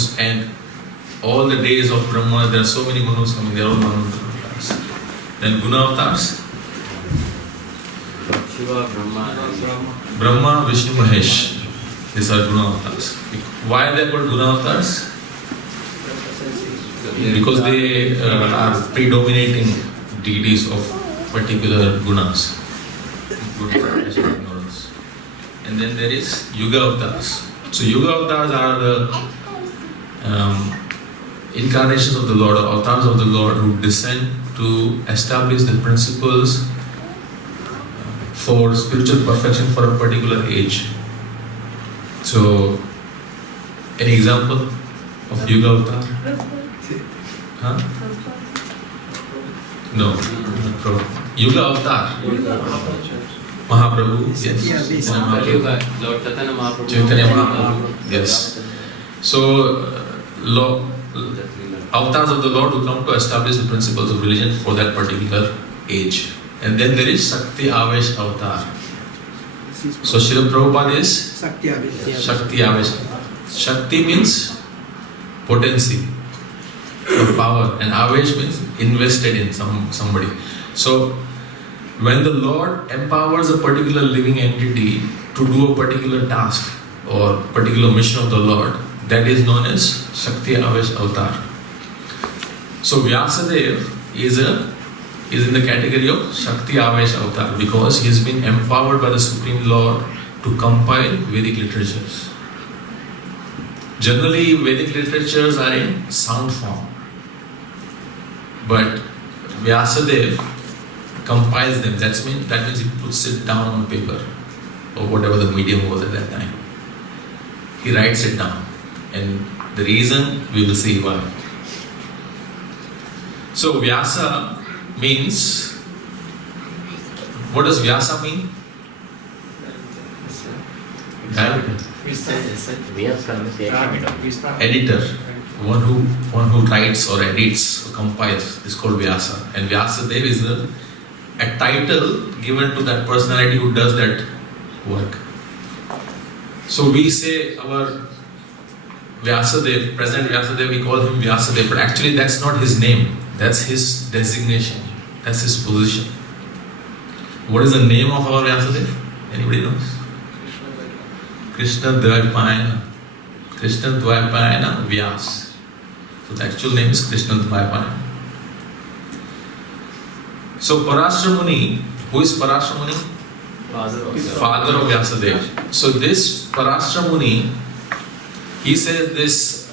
Manus, and all the days of Brahma, there are so many Manus coming, they are all Manu avatars. Then Guna avatars? Shiva, Brahma, Vishnu, Mahesh. These are Guna avatars. Why are they called Guna avatars? Because they are predominating deities of particular gunas. And then there is Yuga avatars. So Yuga avatars are the incarnations of the Lord, or avatars of the Lord, who descend to establish the principles for spiritual perfection for a particular age. So, any example of Yuga avatar? Huh? No, not Prabhu. Yuga avatar. Mahaprabhu, yes. Lord Chaitanya Mahaprabhu. Chaitanya Mahaprabhu, yes. So, avatars of the Lord who come to establish the principles of religion for that particular age. And then there is Shakti Avesh avatar. So, Srila Prabhupada is Shakti Avesh. Shakti means potency or power, and Avesh means invested in somebody. So, when the Lord empowers a particular living entity to do a particular task or particular mission of the Lord, that is known as Shakti Avesh avatar. So Vyasadeva is in the category of Shakti Avesh avatar because he has been empowered by the Supreme Lord to compile Vedic literatures. Generally, Vedic literatures are in sound form, but Vyasadeva compiles them. That means he puts it down on paper or whatever the medium was at that time. He writes it down, and the reason we will see why. So Vyasa means, what does Vyasa mean? Editor, one who writes or edits or compiles is called Vyasa, and Vyasadeva is a title given to that personality who does that work. So we say our Vyasadeva, present Vyasadeva, we call him Vyasadeva, but actually that's not his name, that's his designation, that's his position. What is the name of our Vyasadeva? Anybody knows? Krishna Dvaipayana. Krishna Dvaipayana Vyas. So the actual name is Krishna Dvaipayana. So Parashara Muni, who is Parashara Muni? Father of Vyasadeva. So this Parashara Muni, he says this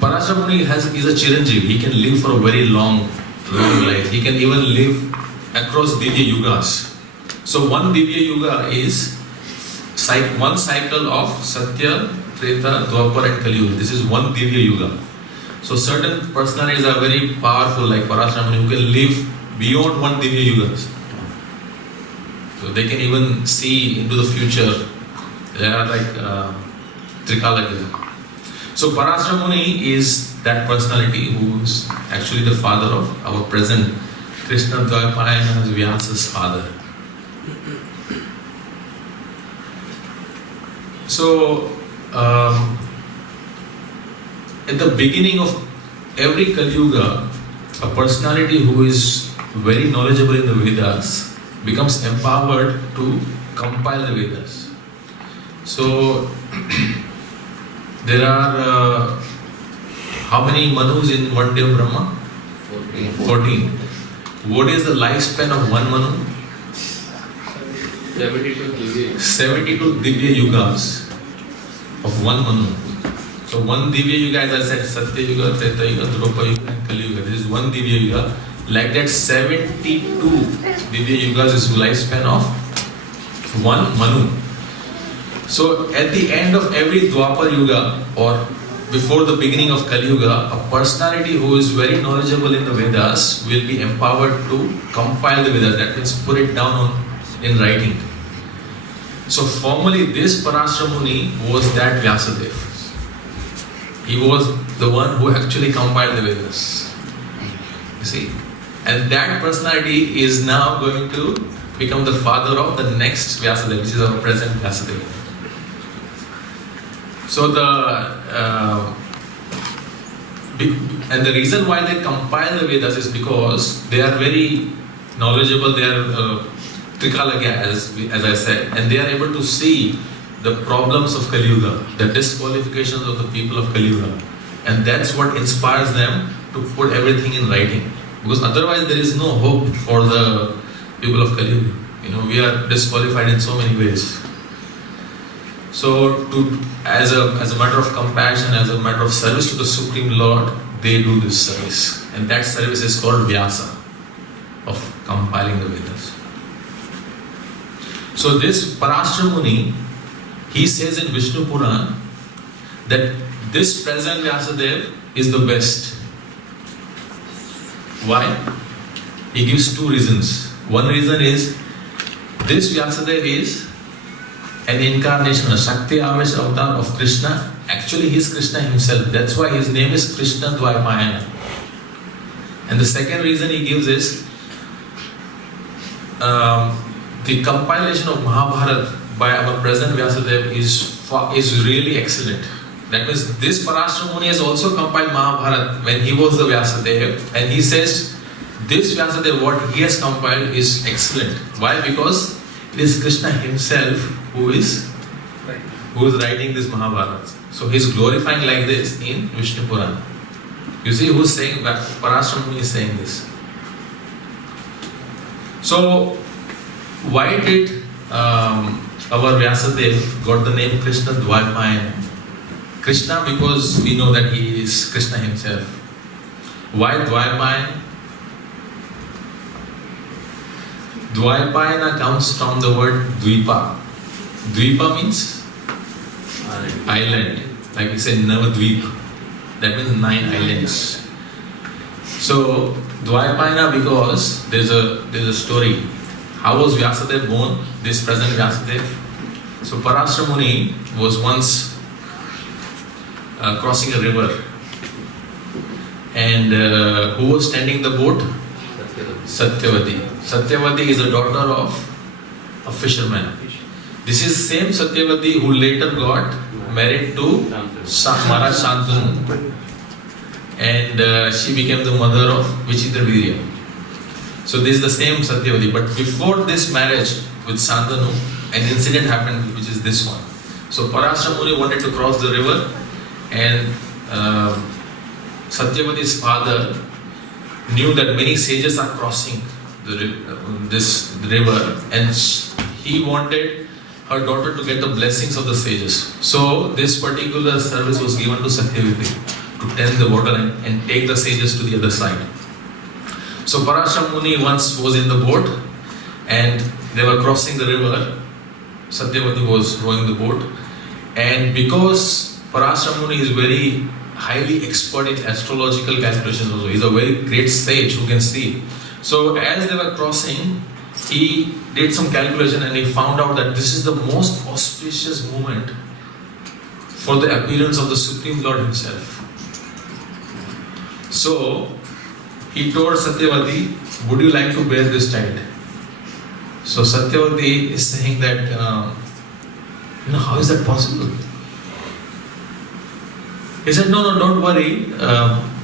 Parashara Muni is a Chiranjeevi. He can live for a very long life. He can even live across Divya Yugas. So one Divya Yuga is one cycle of Satya, Treta, Dwapar and Kali Yuga. This is one Divya Yuga. So certain personalities are very powerful, like Parashara Muni, who can live beyond one Divya Yugas. So they can even see into the future. They are like Trikala Yuga. So Parashara Muni is that personality who is actually the father of our present Krishna Dvaipayana as Vyasa's father. So at the beginning of every Kali Yuga, a personality who is very knowledgeable in the Vedas becomes empowered to compile the Vedas. So there are how many Manus in one day of Brahma? 14. What is the lifespan of one Manu? 72 Divya Yugas of one Manu. So one Divya Yuga, as I said, Satya Yuga, Treta Yuga, Dwapar Yuga and Kali Yuga. This is one Divya Yuga. Like that, 72 Divya Yugas is lifespan of one Manu. So at the end of every Dwapar Yuga or before the beginning of Kali Yuga, a personality who is very knowledgeable in the Vedas will be empowered to compile the Vedas. That means put it down in writing. So formally this Parashara Muni was that Vyasadeva. He was the one who actually compiled the Vedas. You see? And that personality is now going to become the father of the next Vyasadeva, which is our present Vyasadeva. So and the reason why they compile the Vedas is because they are very knowledgeable. They are Trikalagya, as I said, and they are able to see the problems of Kali Yuga, the disqualifications of the people of Kali Yuga, and that's what inspires them to put everything in writing. Because otherwise, there is no hope for the people of Kali Yuga. We are disqualified in so many ways. So, as a matter of compassion, as a matter of service to the Supreme Lord, they do this service, and that service is called Vyasa, of compiling the Vedas. So this Parashara Muni, he says in Vishnu Puran that this present Vyasadeva is the best. Why? He gives two reasons. One reason is this Vyasadeva is an incarnation, a Shakti Avesh avatar of Krishna. Actually, he is Krishna himself. That's why his name is Krishna Dvaipayana. And the second reason he gives is the compilation of Mahabharata by our present Vyasadeva is really excellent. That means this Parashara Muni has also compiled Mahabharata when he was the Vyasadeva, and he says this Vyasadeva, what he has compiled is excellent. Why? Because it is Krishna himself who is writing this Mahabharata. So he is glorifying like this in Vishnu Puran. You see who's saying that? Parashara Muni is saying this. So why did our Vyasadeva got the name Krishna Dvaipayana? Krishna, because we know that he is Krishna himself. Why Dvaipayana? Dvaipayana comes from the word Dvipa. Dvipa means island. Like we say Navadvip. That means 9 islands. So Dvaipayana, because there's a story. How was Vyasadeva born? This present Vyasadeva. So Parashara Muni was once crossing a river, and who was tending the boat? Satyavati. Satyavati is the daughter of a fisherman. This is same Satyavati who later got married to Maharaj Shantanu, and she became the mother of Vichitravirya. So this is the same Satyavati. But before this marriage with Shantanu, an incident happened, which is this one. So Parashara Muni wanted to cross the river, and Satyavati's father knew that many sages are crossing this river, and he wanted her daughter to get the blessings of the sages. So this particular service was given to Satyavati to tend the water and take the sages to the other side. So Parashara Muni once was in the boat, and they were crossing the river. Satyavati was rowing the boat, and because Parashara Muni is very highly expert in astrological calculations also. He's a very great sage who can see. So as they were crossing, he did some calculation and he found out that this is the most auspicious moment for the appearance of the Supreme Lord himself. So he told Satyavati, would you like to bear this child? So Satyavati is saying that, how is that possible? He said, no, don't worry.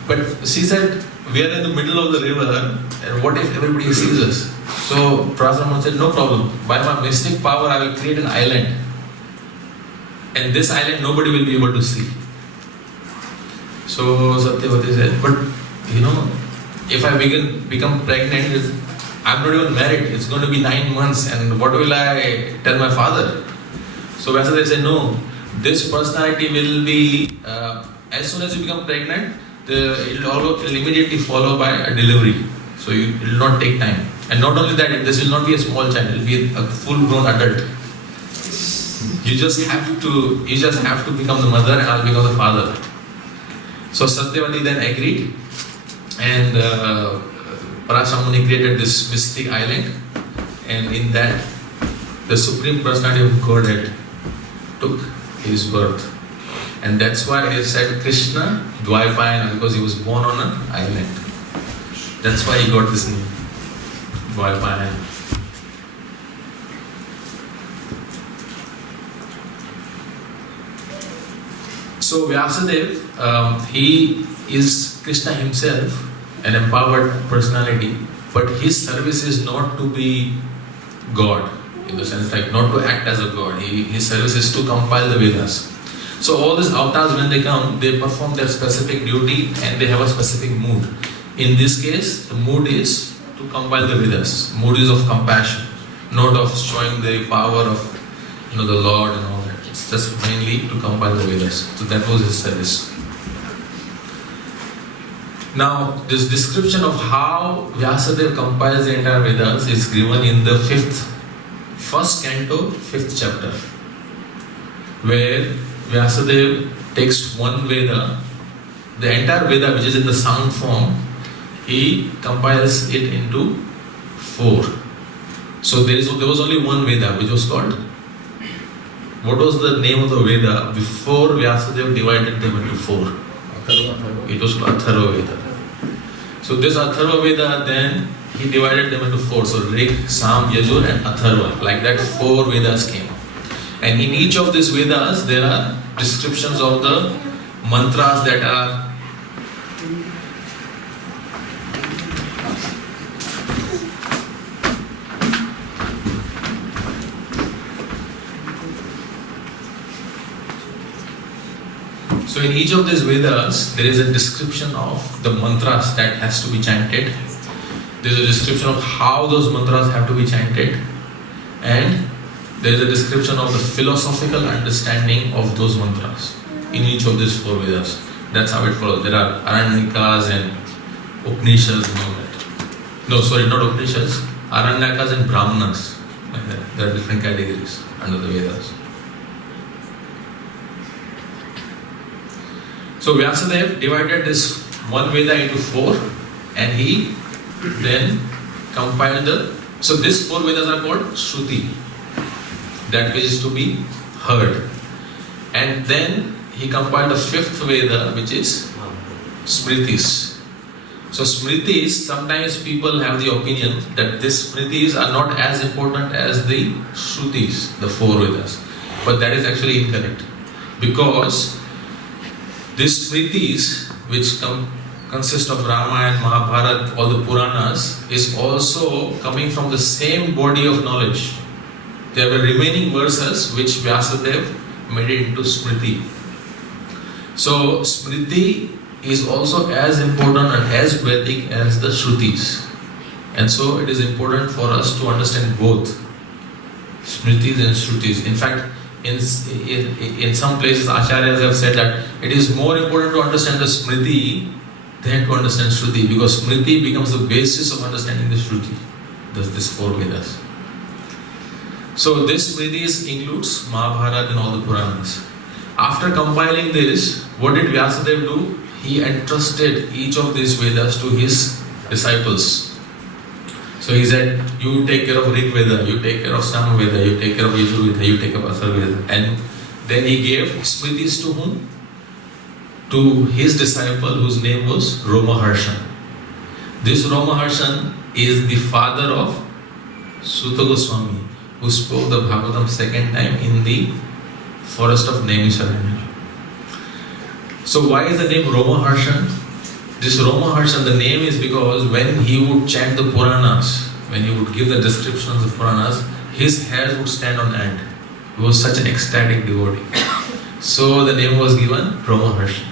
But she said, we are in the middle of the river, and what if everybody sees us? So Parashara Muni said, no problem. By my mystic power, I will create an island. And this island, nobody will be able to see. So Satyavati said, but if I become pregnant, I'm not even married. It's going to be 9 months, and what will I tell my father? So Vyasadeva said, no, this personality will be, as soon as you become pregnant, it will immediately follow by a delivery. So it will not take time. And not only that, this will not be a small child, it will be a full-grown adult. You just have to become the mother, and I'll become the father. So Satyavati then agreed, and Parashara Muni created this mystic island, and in that the Supreme Personality of Godhead took his birth. And that's why it is said Krishna Dvaipayana, because he was born on an island. That's why he got this name, Dvaipayana. So Vyasadeva, he is Krishna himself, an empowered personality, but his service is not to be God, in the sense like not to act as a God. His service is to compile the Vedas. So all these avatars, when they come, they perform their specific duty and they have a specific mood. In this case, the mood is to compile the Vedas. Mood is of compassion, not of showing the power of the Lord and all that. It's just mainly to compile the Vedas. So that was his service. Now, this description of how Vyasadeva compiles the entire Vedas is given in the first canto, 5th chapter, where Vyasadeva takes one Veda, the entire Veda which is in the sound form, he compiles it into 4. So there was only one Veda which was called, what was the name of the Veda before Vyasadeva divided them into 4? It was called Atharva Veda. So this Atharva Veda, then he divided them into 4. So Rig, Sam, Yajur and Atharva. Like that 4 Vedas came. And in each of these Vedas there are descriptions of the mantras that are So in each of these Vedas, there is a description of the mantras that has to be chanted. There is a description of how those mantras have to be chanted. And there is a description of the philosophical understanding of those mantras in each of these 4 Vedas. That's how it follows. There are Aranyakas and Upanishads and all that. No, sorry, not Upanishads. Aranyakas and Brahmanas. Like that. There are different categories under the Vedas. So Vyasadeva divided this one Veda into 4 and he then compiled so these 4 Vedas are called Shruti, that which is to be heard. And then he compiled the 5th Veda which is Smritis. So Smritis, sometimes people have the opinion that these Smritis are not as important as the Shrutis, the 4 Vedas. But that is actually incorrect. Because these Smritis, which consist of Ramayana, Mahabharata, all the Puranas, is also coming from the same body of knowledge. There were remaining verses which Vyasadeva made it into Smriti. So Smriti is also as important and as Vedic as the Shrutis. And so it is important for us to understand both Smritis and Shrutis. In fact, in some places Acharyas have said that it is more important to understand the Smriti than to understand Shruti, because Smriti becomes the basis of understanding the Shruti, these 4 Vedas. So this Smritis includes Mahabharata and all the Puranas. After compiling this, what did Vyasadeva do? He entrusted each of these Vedas to his disciples. So he said, you take care of Rig Veda, you take care of Sam Veda, you take care of Yajur Veda, you take care of Atharva Veda. And then he gave Smritis to whom? To his disciple whose name was Romaharshan. This Romaharshan is the father of Sutta Goswami, who spoke the Bhagavatam 2nd time in the forest of Naimisharanya. So why is the name Romaharshan? This Romaharshan, the name is because when he would chant the Puranas, when he would give the descriptions of Puranas, his hairs would stand on end. He was such an ecstatic devotee. So the name was given Romaharshan.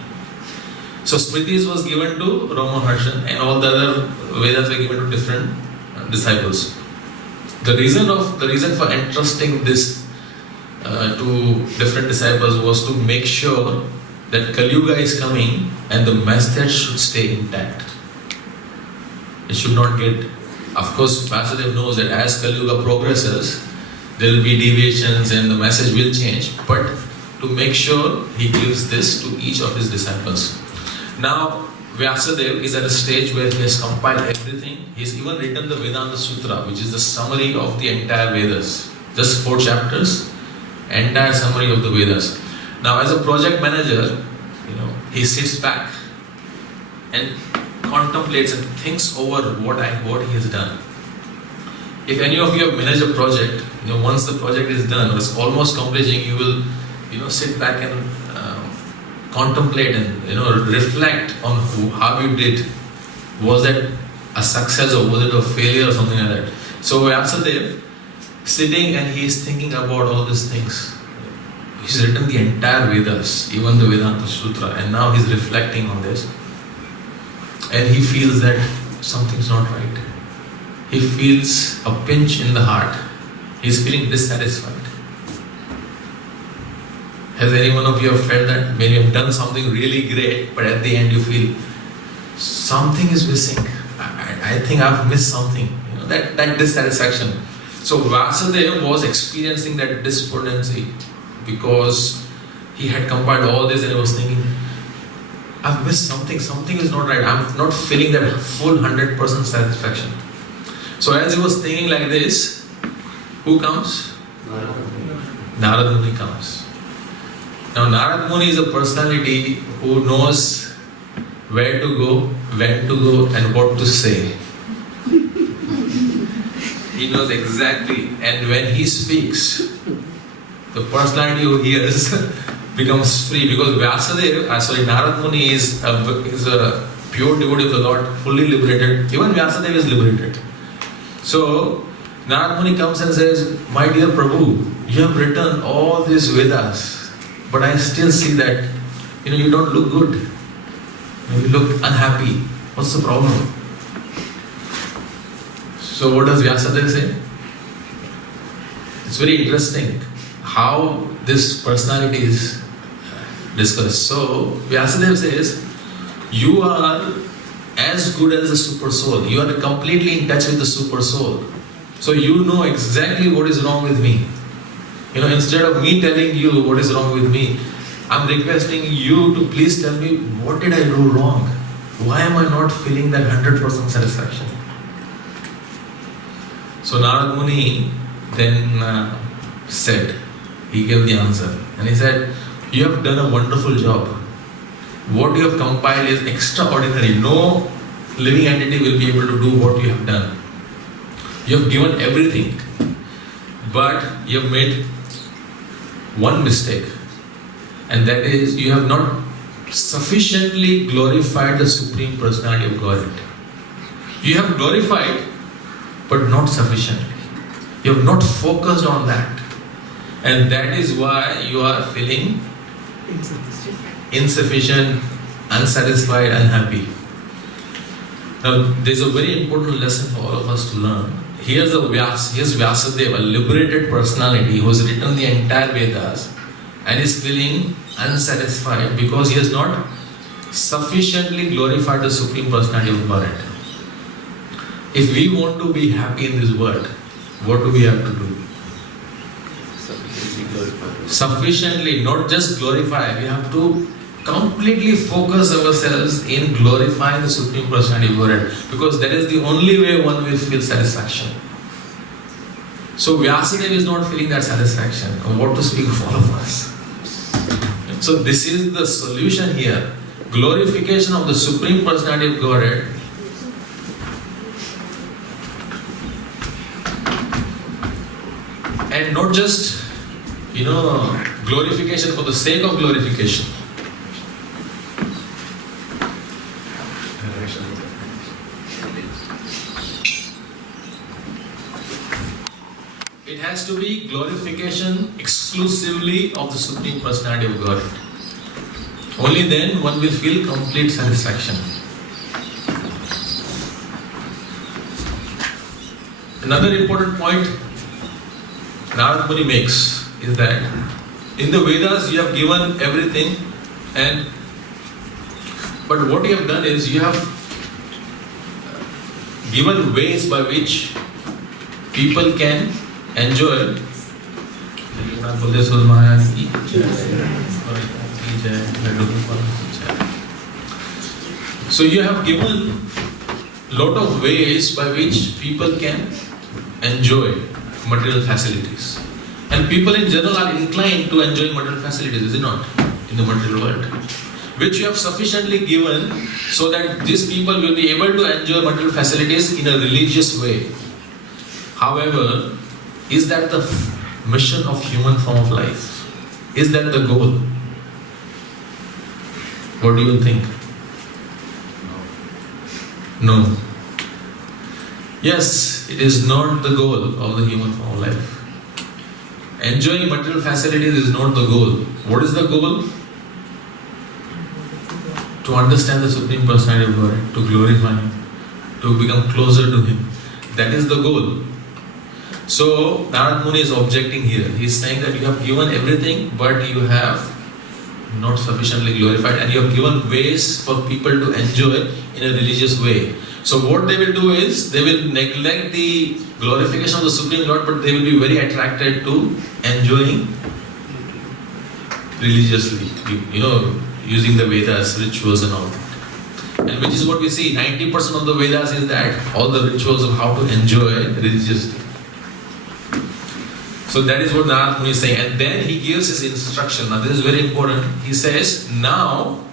So Smritis was given to Romaharshan and all the other Vedas were given to different disciples. The reason for entrusting this to different disciples was to make sure that Kali Yuga is coming and the message should stay intact. It should not get... Of course, Vasudev knows that as Kali Yuga progresses, there will be deviations and the message will change. But to make sure, he gives this to each of his disciples. Now, Vyasadeva is at a stage where he has compiled everything. He has even written the Vedanta Sutra, which is the summary of the entire Vedas. Just 4 chapters, entire summary of the Vedas. Now, as a project manager, he sits back and contemplates and thinks over what he has done. If any of you have managed a project, once the project is done or it's almost completing, you will, sit back and contemplate and reflect on how you did. Was that a success or was it a failure or something like that? So Vyasadeva sitting and he is thinking about all these things. He's written the entire Vedas, even the Vedanta Sutra, and now he's reflecting on this. And he feels that something's not right. He feels a pinch in the heart. He's feeling dissatisfied. Has any one of you have felt that? When you have done something really great, but at the end you feel something is missing. I think I've missed something. That dissatisfaction. So Vyasadeva was experiencing that despondency because he had compiled all this and he was thinking, I've missed something is not right. I'm not feeling that full 100% satisfaction. So as he was thinking like this, who comes? Narad Muni comes. Now Narad Muni is a personality who knows where to go, when to go and what to say. He knows exactly, and when he speaks, the personality who hears becomes free because Narad Muni is a pure devotee of the Lord, fully liberated. Even Vyasadeva is liberated. So Narad Muni comes and says, my dear Prabhu, you have written all these Vedas, but I still see that you don't look good. You look unhappy. What's the problem? So what does Vyasadeva say? It's very interesting how this personality is discussed. So Vyasadeva says, you are as good as the super soul. You are completely in touch with the super soul. So you know exactly what is wrong with me. Instead of me telling you what is wrong with me, I'm requesting you to please tell me what did I do wrong? Why am I not feeling that 100% satisfaction? So Narad Muni then said, he gave the answer. And he said, you have done a wonderful job. What you have compiled is extraordinary. No living entity will be able to do what you have done. You have given everything. But you have made one mistake. And that is, you have not sufficiently glorified the Supreme Personality of Godhead. You have glorified, but not sufficiently. You have not focused on that. And that is why you are feeling insufficient, unsatisfied, unhappy. Now, there is a very important lesson for all of us to learn. Here's Vyasadeva, a liberated personality who has written the entire Vedas and is feeling unsatisfied because he has not sufficiently glorified the Supreme Personality of Godhead. If we want to be happy in this world, what do we have to do? Sufficiently, not just glorify. We have to completely focus ourselves in glorifying the Supreme Personality of Godhead, because that is the only way one will feel satisfaction. So Vyasadeva is not feeling that satisfaction. What to speak of all of us? So this is the solution here. Glorification of the Supreme Personality of Godhead. And not just, glorification for the sake of glorification. It has to be glorification exclusively of the Supreme Personality of Godhead. Only then one will feel complete satisfaction. Another important point Narad Muni makes is that in the Vedas you have given everything, but what you have done is you have given ways by which people can enjoy. So you have given lot of ways by which people can enjoy material facilities. And people in general are inclined to enjoy material facilities, is it not? In the material world. Which you have sufficiently given so that these people will be able to enjoy material facilities in a religious way. However, is that the mission of human form of life? Is that the goal? What do you think? No. Yes, it is not the goal of the human form of life. Enjoying material facilities is not the goal. What is the goal? To understand the Supreme Personality of God, to glorify Him, to become closer to Him. That is the goal. So, Narad Muni is objecting here. He is saying that you have given everything, but you have not sufficiently glorified, and you have given ways for people to enjoy in a religious way. So what they will do is, they will neglect the glorification of the Supreme Lord, but they will be very attracted to enjoying religiously, using the Vedas, rituals and all that. And which is what we see, 90% of the Vedas is that, all the rituals of how to enjoy religiously. So that is what Narad Muni is saying. And then he gives his instruction. Now this is very important. He says, now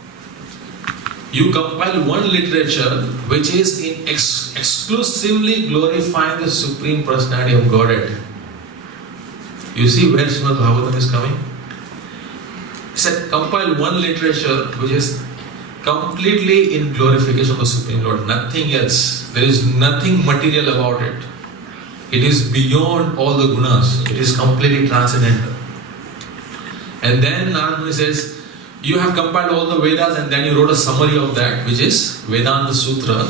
you compile one literature which is in exclusively glorifying the Supreme Personality of Godhead. You see where Srimad Bhagavatam is coming? He said, compile one literature which is completely in glorification of the Supreme Lord. Nothing else. There is nothing material about it. It is beyond all the gunas. It is completely transcendental. And then Narad Muni says, you have compiled all the Vedas and then you wrote a summary of that, which is Vedanta Sutra.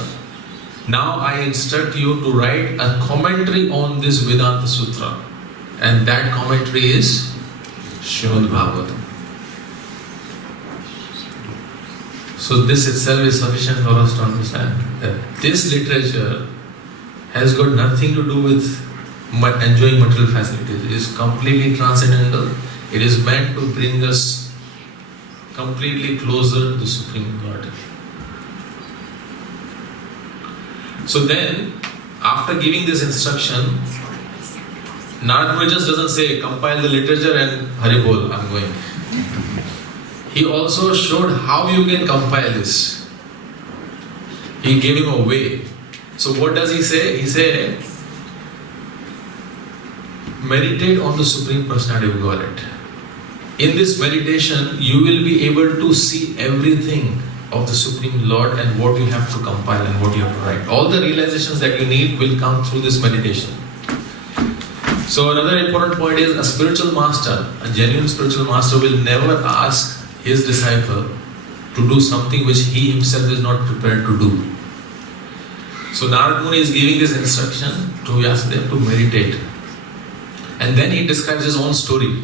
Now I instruct you to write a commentary on this Vedanta Sutra. And that commentary is Srimad Bhagavatam. So this itself is sufficient for us to understand that this literature has got nothing to do with enjoying material facilities. It is completely transcendental. It is meant to bring us completely closer to the Supreme God. So then, after giving this instruction, Narad Muni just doesn't say, compile the literature and Hari Bol, I'm going. He also showed how you can compile this. He gave him a way. So what does he say? He said, meditate on the Supreme Personality of Godhead. In this meditation, you will be able to see everything of the Supreme Lord and what you have to compile and what you have to write. All the realizations that you need will come through this meditation. So another important point is, a spiritual master, a genuine spiritual master will never ask his disciple to do something which he himself is not prepared to do. So Narad Muni is giving this instruction to Vyasadeva to meditate. And then he describes his own story.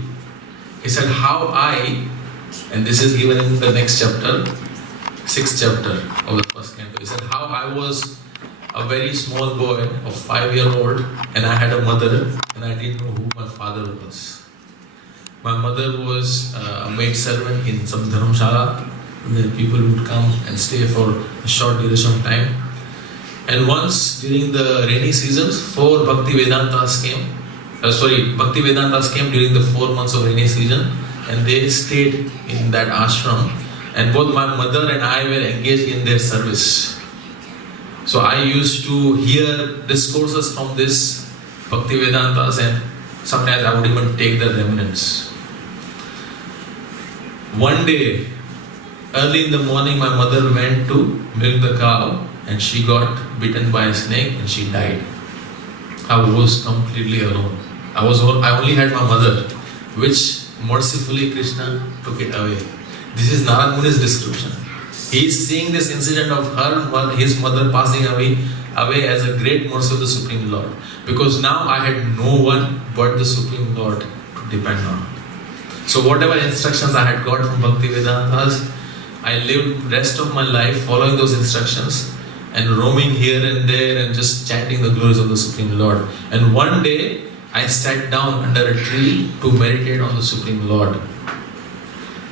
He said, how I, and this is given in the next chapter, 6th chapter of the first canto. He said, how I was a very small boy of 5-year-old and I had a mother and I didn't know who my father was. My mother was a maid servant in some dharamshala. The people would come and stay for a short duration of time. And once during the rainy seasons, 4 Bhakti Vedantas came. Bhakti Vedantas came during the 4 months of rainy season, and they stayed in that ashram. And both my mother and I were engaged in their service. So I used to hear discourses from this Bhakti Vedantas, and sometimes I would even take the remnants. One day, early in the morning, my mother went to milk the cow and she got bitten by a snake and she died. I was completely alone. I only had my mother, which mercifully Krishna took it away. This is Narad Muni's description. He is seeing this incident of his mother passing away as a great mercy of the Supreme Lord. Because now I had no one but the Supreme Lord to depend on. So whatever instructions I had got from Bhakti Vedantas, I lived rest of my life following those instructions and roaming here and there and just chanting the glories of the Supreme Lord. And one day, I sat down under a tree to meditate on the Supreme Lord.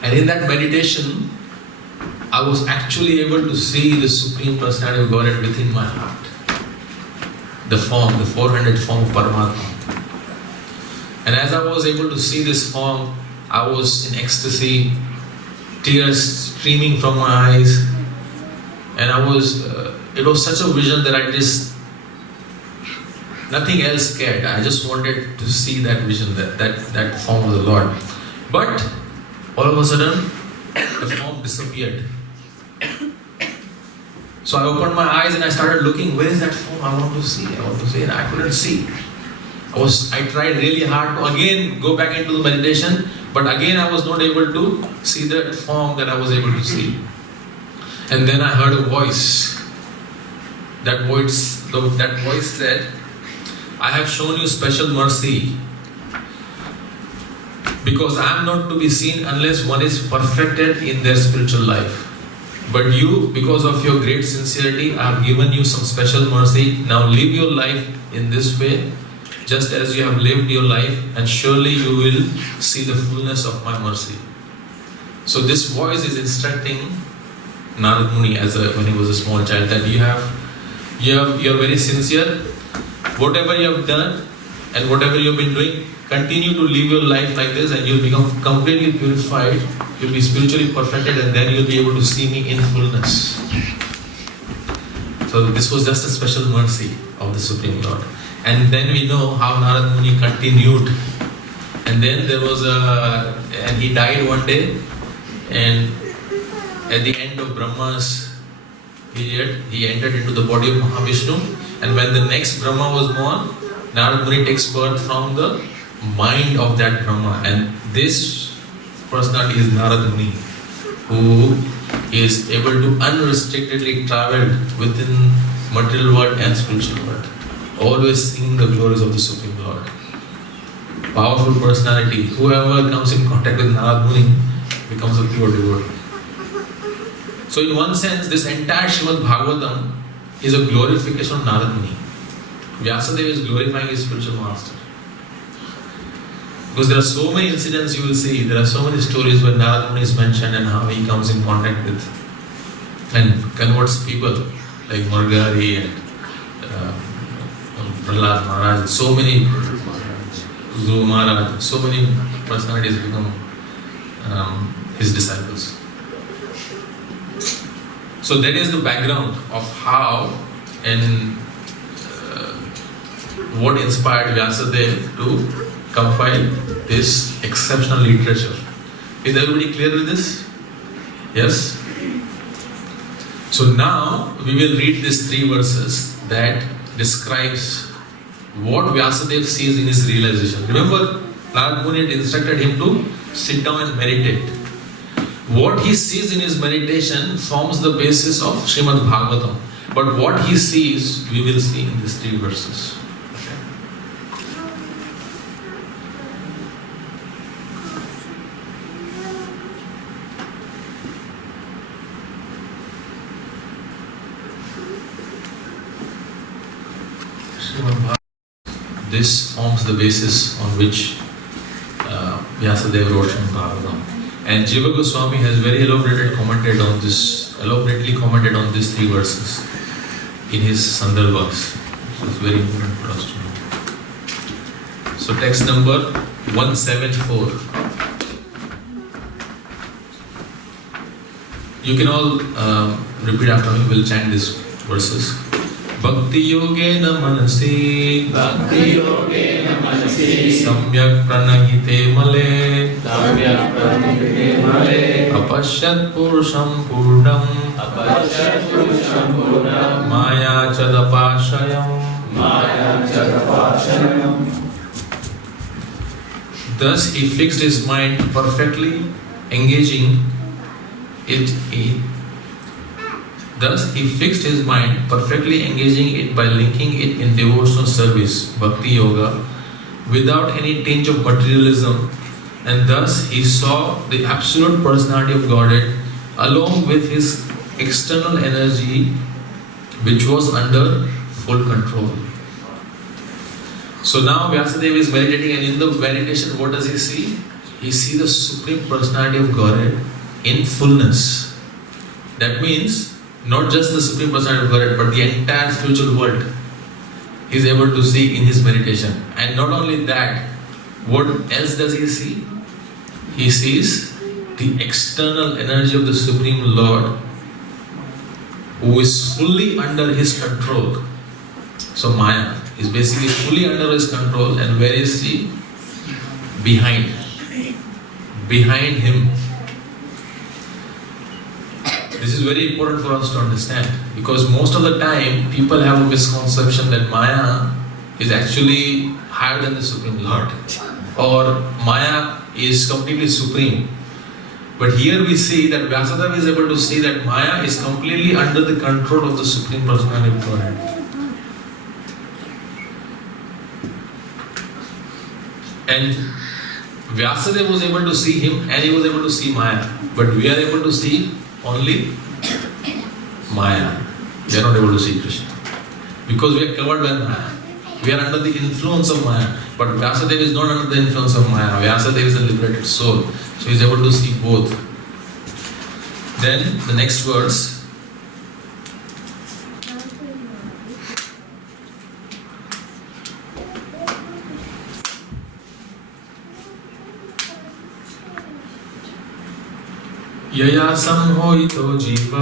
And in that meditation, I was actually able to see the Supreme Personality of Godhead within my heart. The form, the 400 form of Paramatma. And as I was able to see this form, I was in ecstasy, tears streaming from my eyes. And it was such a vision that nothing else cared. I just wanted to see that vision, that form of the Lord. But all of a sudden, the form disappeared. So I opened my eyes and I started looking, where is that form? I want to see, and I couldn't see. I tried really hard to again go back into the meditation, but again I was not able to see that form that I was able to see. And then I heard a voice. That voice said, I have shown you special mercy because I am not to be seen unless one is perfected in their spiritual life. But you, because of your great sincerity, I have given you some special mercy. Now live your life in this way, just as you have lived your life, and surely you will see the fullness of my mercy. So this voice is instructing Narad Muni when he was a small child, that you're very sincere. Whatever you have done and whatever you have been doing, continue to live your life like this, and you'll become completely purified. You'll be spiritually perfected, and then you'll be able to see me in fullness. So this was just a special mercy of the Supreme Lord. And then we know how Narad Muni continued. And then and he died one day, and at the end of Brahma's period, he entered into the body of Mahavishnu. And when the next Brahma was born, Narad Muni takes birth from the mind of that Brahma. And this personality is Narad Muni, who is able to unrestrictedly travel within material world and spiritual world, always singing the glories of the Supreme Lord. Powerful personality. Whoever comes in contact with Narad Muni becomes a pure devotee. So in one sense, this entire Srimad Bhagavatam is a glorification of Narad Muni. Vyasadeva is glorifying his spiritual master. Because there are so many incidents you will see, there are so many stories where Narad Muni is mentioned and how he comes in contact with and converts people like Margari and Prahlad Maharaj, so many Guru Maharaj, so many personalities become his disciples. So that is the background of how and what inspired Vyasadeva to compile this exceptional literature. Is everybody clear with this? Yes? So now we will read these 3 verses that describes what Vyasadeva sees in his realization. Remember, Narad Muni had instructed him to sit down and meditate. What he sees in his meditation forms the basis of Srimad Bhagavatam. But what he sees, we will see in these 3 verses. This forms the basis on which Vyasadeva wrote Srimad Bhagavatam. And Jiva Goswami has very elaborately commented on these 3 verses in his Sandarbhas. So it's very important for us to know. So text number 174. You can all repeat after me. We'll chant these verses. Bhakti yogena manasi samyak pranahite male apashyat purusham purnam maya chadapashayam. Thus he fixed his mind perfectly, engaging it by linking it in devotional service, bhakti yoga, without any tinge of materialism, and thus he saw the absolute personality of Godhead along with his external energy, which was under full control. So now Vyasadeva is meditating, and in the meditation, what does he see? He sees the Supreme Personality of Godhead in fullness. That means not just the Supreme Personality of Godhead, but the entire spiritual world he is able to see in his meditation. And not only that, what else does he see? He sees the external energy of the Supreme Lord, who is fully under his control. So Maya is basically fully under his control, and where is he? Behind him. This is very important for us to understand, because most of the time people have a misconception that Maya is actually higher than the Supreme Lord, or Maya is completely supreme. But here we see that Vyasadeva is able to see that Maya is completely under the control of the Supreme Personality of Godhead. And Vyasadeva was able to see him and he was able to see Maya. But we are able to see only Maya. We are not able to see Krishna. Because we are covered by Maya. We are under the influence of Maya. But Vyasadeva is not under the influence of Maya. Vyasadeva is a liberated soul. So he is able to see both. Then the next verse. Yaya samhoito jiva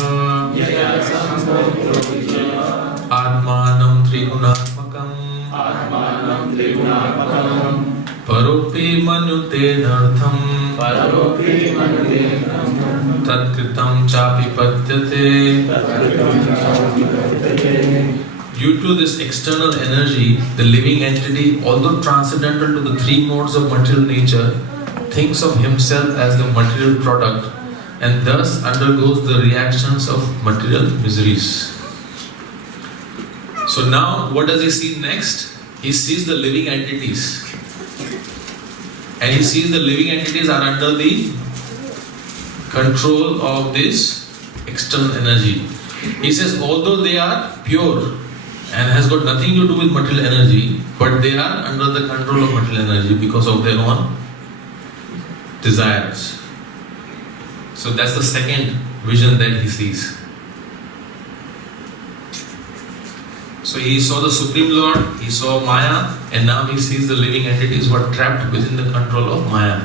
Atmanam trigunatmakam Paropi manute nartham Tatkritam chapi patyate. Due to this external energy, the living entity, although transcendental to the three modes of material nature, thinks of himself as the material product and thus undergoes the reactions of material miseries. So now, what does he see next? He sees the living entities. And he sees the living entities are under the control of this external energy. He says, although they are pure and has got nothing to do with material energy, but they are under the control of material energy because of their own desires. So that's the second vision that he sees. So he saw the Supreme Lord, he saw Maya, and now he sees the living entities who are trapped within the control of Maya.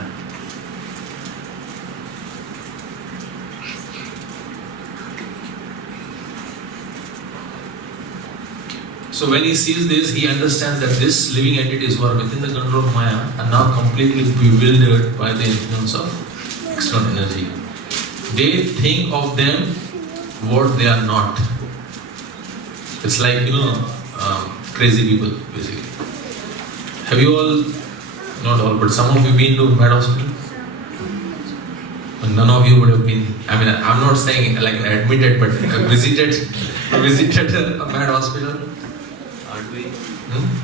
So when he sees this, he understands that these living entities who are within the control of Maya are now completely bewildered by the influence of external energy. They think of them what they are not. It's like, crazy people, basically. Have you all, not all, but some of you been to Mad Hospital? None of you would have been, I'm not saying like admitted, but visited a Mad Hospital. Aren't we?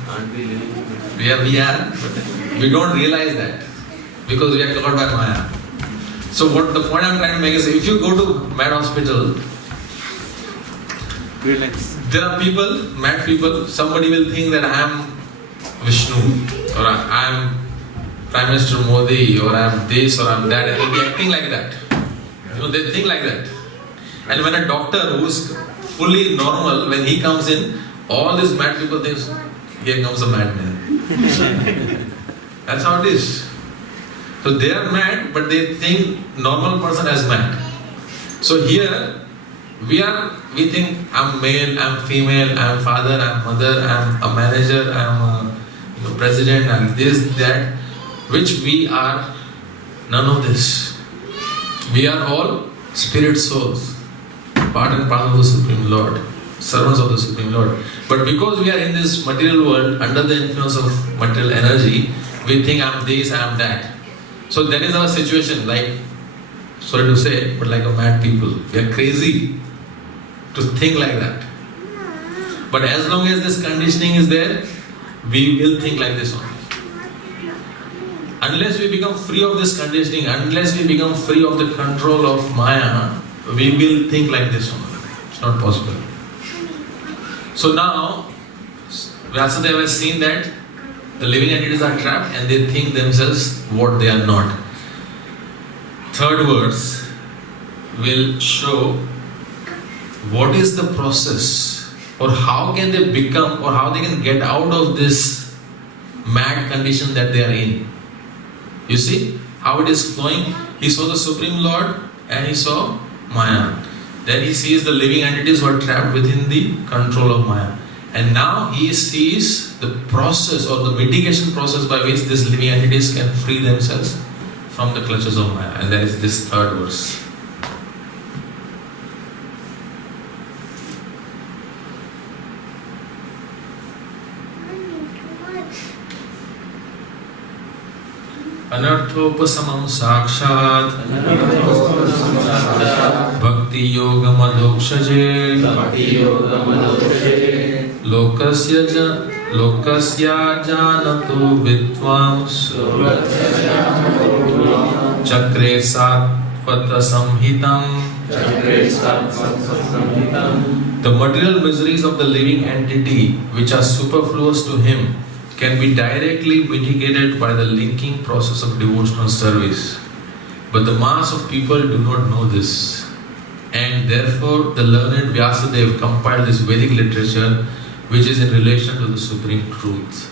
Aren't we living? We are, but we don't realize that because we are covered by Maya. So what the point I'm trying to make is, if you go to Mad Hospital, Relax. there are people, mad people, somebody will think that I am Vishnu, or I am Prime Minister Modi, or I am this, or I am that, and they'll be acting like that. They think like that. And when a doctor who is fully normal, when he comes in, all these mad people think, here comes a madman. That's how it is. So they are mad, but they think normal person as mad. So here, we think I'm male, I'm female, I'm father, I'm mother, I'm a manager, I'm a president, I'm this, that, which we are none of this. We are all spirit souls, part and parcel of the Supreme Lord, servants of the Supreme Lord. But because we are in this material world, under the influence of material energy, we think I'm this, I'm that. So that is our situation, like, sorry to say, but like a mad people. We are crazy to think like that. But as long as this conditioning is there, we will think like this only. Unless we become free of this conditioning, unless we become free of the control of Maya, we will think like this only. It's not possible. So now, Vyasadeva has seen that the living entities are trapped and they think themselves what they are not. Third verse will show what is the process, or how can they become, or how they can get out of this mad condition that they are in. You see how it is flowing? He saw the Supreme Lord and he saw Maya. Then he sees the living entities who are trapped within the control of Maya. And now he sees the process or the mitigation process by which these living entities can free themselves from the clutches of Maya. And that is this third verse. Anarthopasamam sakshat Bhakti yoga madhokshaje Lokasya janato vidvams Chakre satvata samhitam. The material miseries of the living entity, which are superfluous to him, can be directly mitigated by the linking process of devotional service. But the mass of people do not know this. And therefore, the learned Vyasadeva compiled this Vedic literature, which is in relation to the Supreme Truth.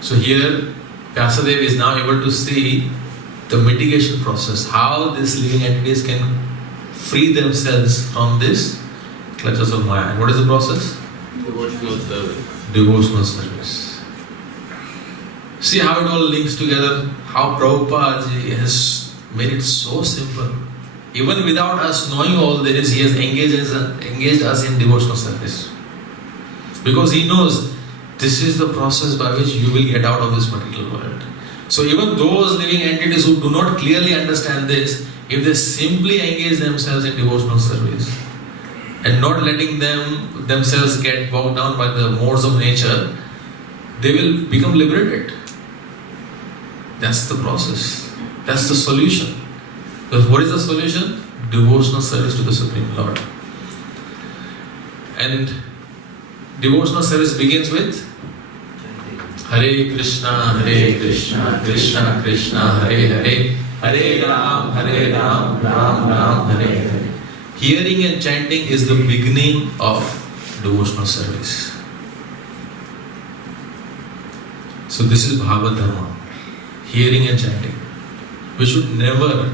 So here, Vyasadeva is now able to see the mitigation process, how these living entities can free themselves from this clutches of Maya. What is the process? Devotional service. Devotional service. See how it all links together, how Prabhupada has made it so simple. Even without us knowing all this, he has engaged us in devotional service. Because he knows this is the process by which you will get out of this material world. So even those living entities who do not clearly understand this, if they simply engage themselves in devotional service and not letting themselves get bogged down by the modes of nature, they will become liberated. That's the process. That's the solution. Because what is the solution? Devotional service to the Supreme Lord. And devotional service begins with Hare Krishna, Krishna Krishna, Hare Hare, Hare Ram, Ram Ram, Hare Hare. Hearing and chanting is the beginning of devotional service. So this is Bhagavatam, hearing and chanting. We should never,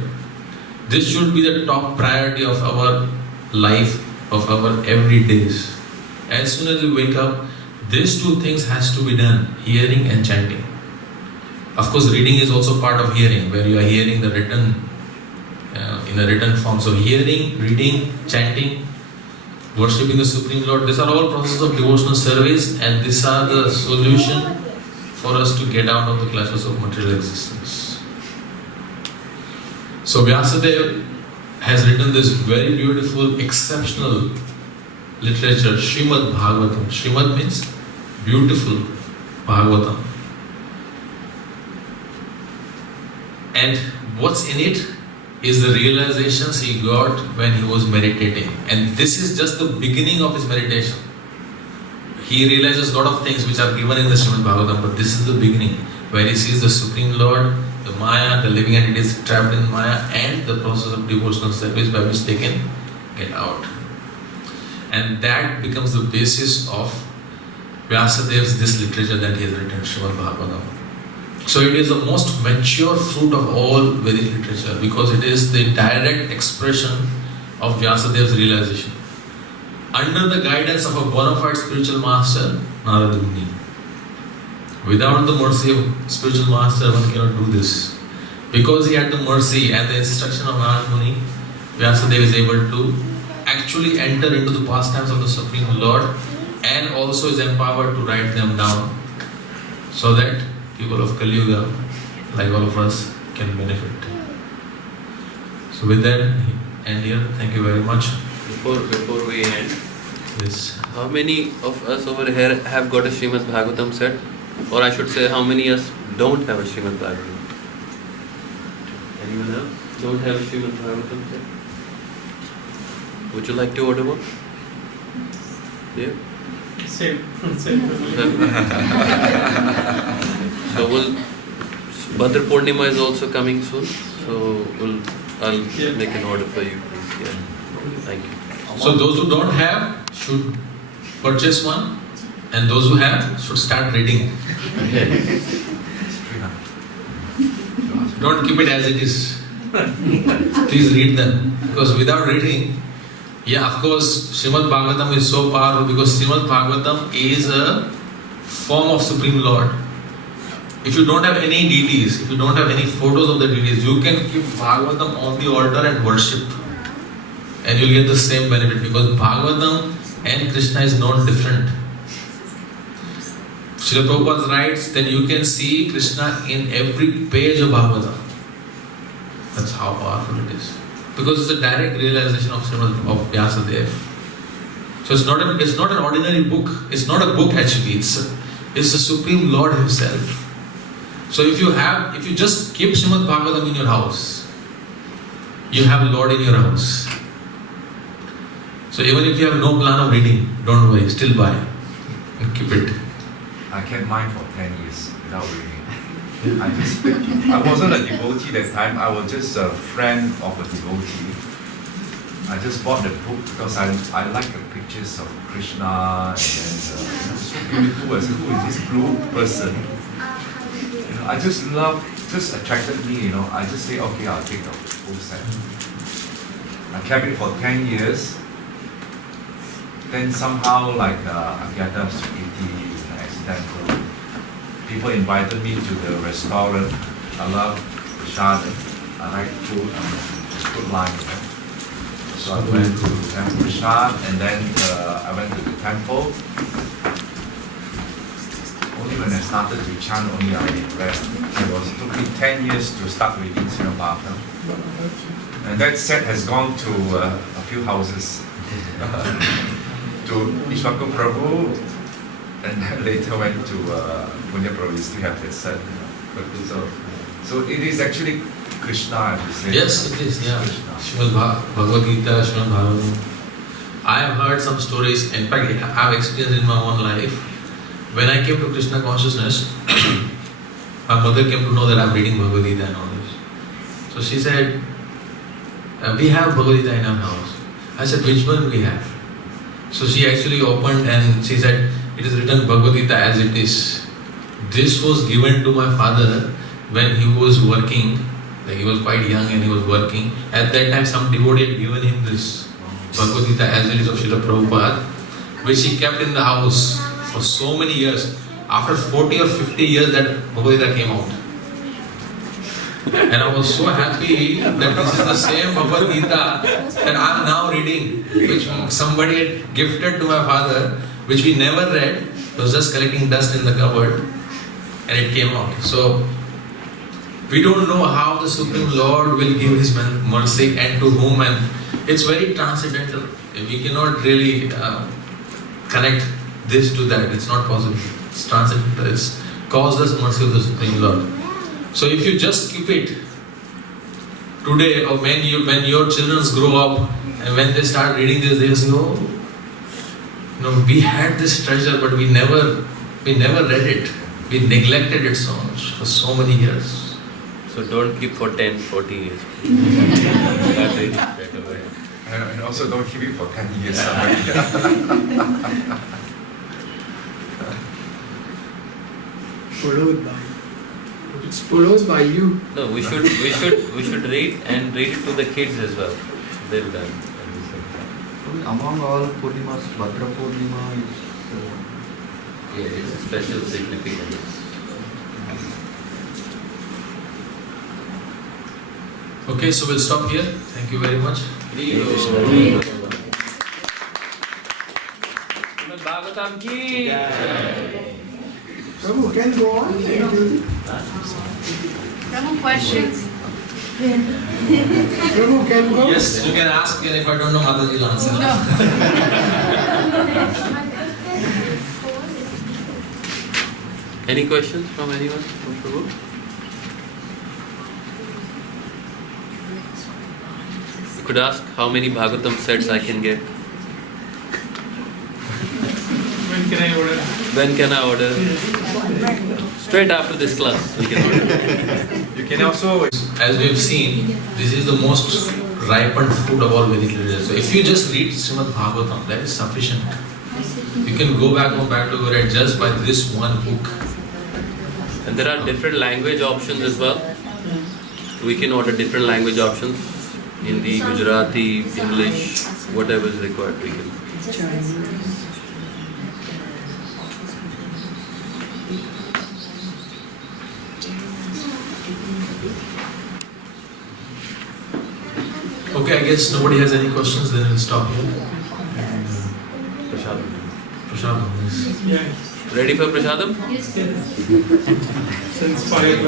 this should be the top priority of our life, of our everydays. As soon as we wake up, these two things has to be done, hearing and chanting. Of course, reading is also part of hearing, where you are hearing the written, in a written form. So hearing, reading, chanting, worshipping the Supreme Lord, these are all processes of devotional service, and these are the solution for us to get out of the clutches of material existence. So Vyasadeva has written this very beautiful, exceptional literature, Srimad Bhagavatam. Srimad means beautiful, Bhagavatam. And what's in it is the realizations he got when he was meditating. And this is just the beginning of his meditation. He realizes a lot of things which are given in the Srimad Bhagavatam, but this is the beginning, where he sees the Supreme Lord, the Maya, the living entities trapped in Maya, and the process of devotional service by which they can get out. And that becomes the basis of Vyasadev's this literature that he has written, Srimad Bhagavatam. So it is the most mature fruit of all Vedic literature, because it is the direct expression of Vyasadev's realization, under the guidance of a bona fide spiritual master, Narada Muni. Without the mercy of spiritual master, one cannot do this. Because he had the mercy and the instruction of Narada Muni, Vyasadeva is able to actually enter into the pastimes of the Supreme Lord, and also is empowered to write them down, so that people of Kali Yuga, like all of us, can benefit. So with that, end here. Thank you very much. Before we end, Yes. how many of us over here have got a Srimad Bhagavatam set? Or I should say, how many of us don't have a Srimad Bhagavatam? Anyone else don't have a Srimad Bhagavatam set? Would you like to order one? Yeah? Same. So Bhadra Purnima is also coming soon. So I'll make an order for you, please. Yeah. Thank you. So those who don't have should purchase one, and those who have should start reading. Don't keep it as it is. Please read them, because without reading, of course, Srimad Bhagavatam is so powerful, because Srimad Bhagavatam is a form of Supreme Lord. If you don't have any deities, if you don't have any photos of the deities, you can keep Bhagavatam on the altar and worship, and you'll get the same benefit, because Bhagavatam and Krishna is not different. Srila Prabhupada writes that you can see Krishna in every page of Bhagavatam. That's how powerful it is. Because it's a direct realization of Srimad of Vyasadeva. So it's not an ordinary book. It's not a book actually. It's the Supreme Lord Himself. So if you just keep Srimad Bhagavatam in your house, you have Lord in your house. So even if you have no plan of reading, don't worry, still buy and keep it. I kept mine for 10 years without reading. I wasn't a devotee that time. I was just a friend of a devotee. I just bought the book because I like the pictures of Krishna and then so beautiful. I said, who is this blue person? I just attracted me. I just say, okay, I'll take the whole set. I kept it for 10 years. Then somehow, like Agyata Sukiti, accidental, people invited me to the restaurant. I love prasad. I like food. It's good line. So I went to have prasad, and then I went to the temple. Only when I started to chant, only I read. It took me 10 years to start reading Srimad Bhagavatam. And that set has gone to a few houses. To Ishwaku Prabhu, and then later went to Punya Prabhu. Still have that set. So it is actually Krishna, I would say. Yes, it is, yeah. Srimad Bhagavad Gita, Srimad Bhagavatam. I have heard some stories, in fact, I have experienced in my own life. When I came to Krishna consciousness, my mother came to know that I am reading Bhagavad Gita and all this. So she said, we have Bhagavad Gita in our house. I said, which one we have? So she actually opened and she said, it is written Bhagavad Gita as it is. This was given to my father when he was working. Like he was quite young and he was working. At that time some devotee had given him this Bhagavad Gita as it is of Srila Prabhupada, which he kept in the house for so many years. After 40 or 50 years that Bhagavad Gita came out. And I was so happy that this is the same Bhagavad Gita that I am now reading, which somebody had gifted to my father, which we never read. It was just collecting dust in the cupboard, and it came out. So we don't know how the Supreme Lord will give His mercy and to whom, and it's very transcendental. We cannot really connect this to that. It's not possible. It's transcendental. It's causeless mercy of the Supreme Lord. So if you just keep it today, or when your children grow up and when they start reading this, they say, oh, we had this treasure, but we never read it. We neglected it so much for so many years. So don't keep for 10, 40 years. That reading straight away. And also don't keep it for 10 years. Followed by. It's followed by you. No, we should read and read it to the kids as well. They'll learn. Among all Purnimas, Bhadra Purnima is... Yeah, it's a special significance. Okay, so we'll stop here. Thank you very much. Bhagavatam ki. Prabhu, can go on? Prabhu, questions? Prabhu, can go? Yes, you can ask, and if I don't know, Mataji will answer. Any questions from anyone? From Prabhu? You could ask how many Bhagavatam sets I can get. When can I order? Straight after this class, we can order. You can also... As we have seen, this is the most ripened fruit of all Vedic literature. So if you just read Srimad Bhagavatam, that is sufficient. You can go back home, back to your head just by this one book. And there are different language options as well. We can order different language options. Hindi, Gujarati, English, whatever is required, we can. Okay, I guess nobody has any questions, then we'll stop here. Prasadam, yes. Ready for prasadam? Since 5 o'clock.